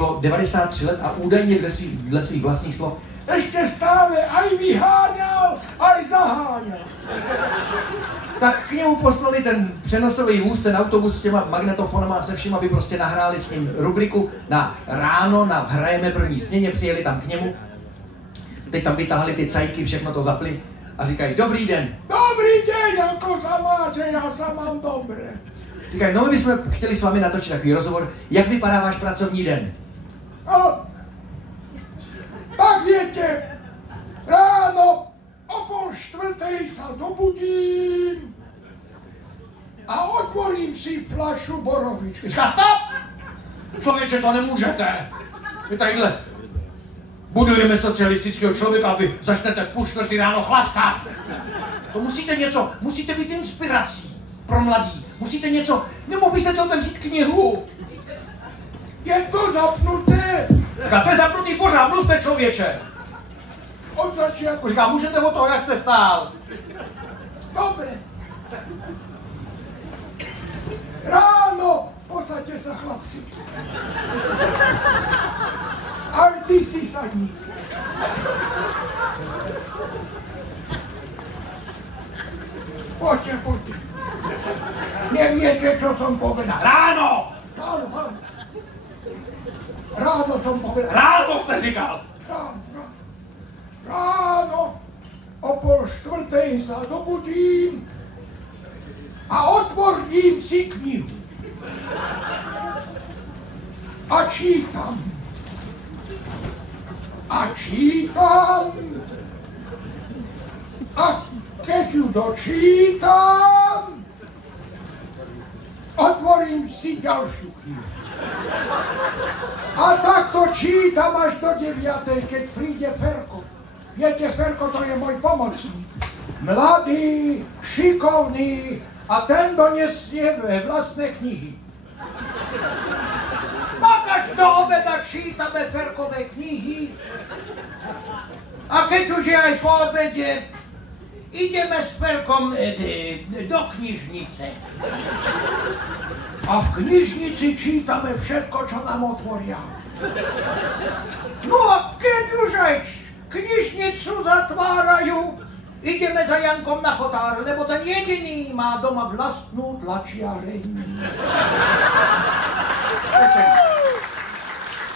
bylo 93 let a údajně dle svých vlastních slov ještě stále aj vyháňal, aj zaháňal. Tak k němu poslali ten přenosový vůz, ten autobus s těma magnetofonama se vším, aby prostě nahráli s ním rubriku na ráno, na hrajeme první sněně, přijeli tam k němu. Teď tam vytáhli ty cajky, všechno to zapli a říkají, dobrý den. Dobrý den, jako sa máte, já sa mám dobré. Říkají, no my bychom chtěli s vámi natočit takový rozhovor, jak vypadá váš pracovní den? No, tak viete, ráno o 3:30 sa zobudím a otvorím si fľašu borovičky. Říká, stop! Člověče, to nemůžete. Vy tadyhle budujeme socialistického člověka a vy začnete v 3:30 ráno chlastat. To musíte být inspirací pro mladý. Musíte něco, nemohl byste to otevřít knihu. Je to zapnuté. Říká, to je zapnutý pořád, mluvte člověče. Od začiatku. Říká, můžete o toho, jak jste stál. Dobre. Ráno, posaďte sa chlapci. Ale ty si sadni. Poďte. Neviete, čo som povedal. Ráno! Ráno som povedal. Ráno jste říkal. Ráno o 3:30 sa zobudím a otvorím si knihu. A čítam. A keď ju dočítam, otvorím si ďalšiu knihu. A takto čítam až do 9:00, keď príde Ferko. Viete, Ferko, to je môj pomocník. Mladý, šikovný a ten donesie vlastné knihy. Pak až do obeda čítame Ferkové knihy. A keď už je aj po obede, ideme s Ferkom do knižnice. A v knižnici čítame všetko, čo nám otvoria. No a keď už aj knižnicu zatvárajú, ideme za Jankom na chotár, lebo ten jediný má doma vlastnú tlačiareň.